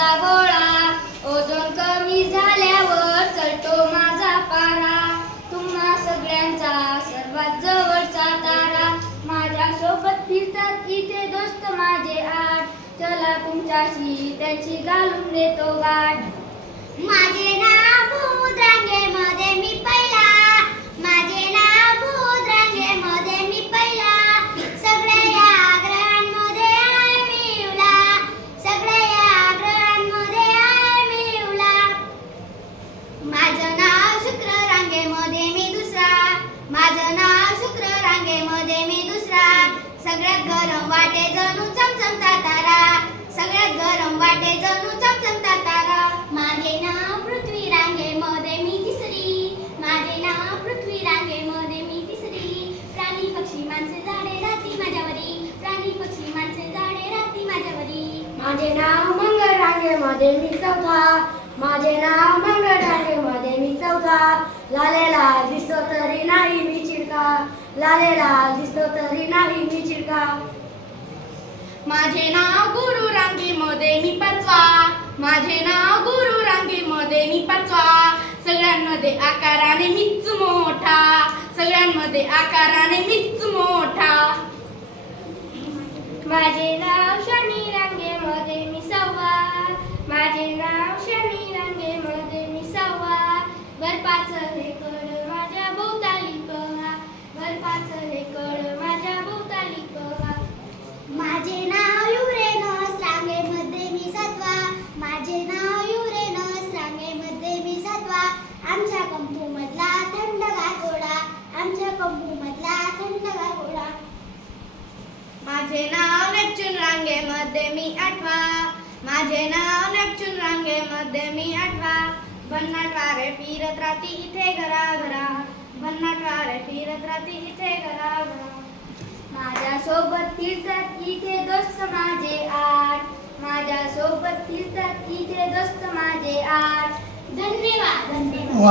पाण्याचा गोळा, ओझोन कमी झाल्यावर चढतो माझा पारा, तुम्हा सगळ्यांचा सर्वात जवळचा तारा, माझ्या सोबत फिरतात इथे दोस्त माझे आठ, चला तुमच्याशी त्यांची घालून देतो गाठ. माझे नाव भूत रांगेमध्ये मी पहिला, माझे नाव भूत रांगेमध्ये मी पहिला, सगळ्या या ग्रहांमध्ये आहे मी उला, सगळ्या या ग्रहांमध्ये आहे मी उला. माझं नाव शुक्र रांगेमध्ये मी दुसरा, माझं नाव शुक्र रांगेमध्ये मी दुसरा, सगळ्यात गरम वाटे जणू चमचमता तारा, सगळ्यात गरम वाटे जणू चमचमता तारा. माझे नाव पृथ्वी रांगेमध्ये मी तिसरी, माझे नाव पृथ्वी रांगेमध्ये मी तिसरी, प्राणी पक्षी माणसे झाडे राहती माझ्यावरी, प्राणी पक्षी माणसे झाडे राहती माझ्यावरी. माझे नाव मंगळ रांगेमध्ये मी चौथा, माझे नाव मंगळ रांगेमध्ये मी चौथा, लालेला दिसतो तरी नाही मी चिडका, लालेला दिसतो तरी नाही मी चिडका. माझे नाव गुरु रांगेमध्ये मी पाचवा, माझे नाव गुरु रांगेमध्ये मी पाचवा, सगळ्यांमध्ये आकाराने मीच मोठा, सगळ्यांमध्ये आकाराने मीच मोठा. माझे नाव शनी रांगेमध्ये मी सहावा, माझे नाव शनी रांगेमध्ये मी सहावा, बर्फाचं हे कड माझ्या भोवताली पहा, बर्फाचं हे कड माझ्या भोवताली पहा. माझे नाव युरेनस रांगेमध्ये मी सातवा, माझे नाव युरेनस रांगेमध्ये मी सातवा, आमच्या कंपूमधला थंडगार घोडा, आमच्या कंपूमधला थंडगार घोडा. माझे नाव नेपच्यून रांगेमध्ये मी आठवा, माझे नाव नेपच्यून रांगेमध्ये मी आठवा, भन्नाट वारे फिरत राहती इथे घराघरा, भन्नाट वारे फिरत राहती इथे घराघरा. माझ्या सोबत फिरतात इथे दोस्त माझे आठ, माझ्या सोबत फिरतात इथे दोस्त माझे आठ. धन्यवाद धन्यवाद.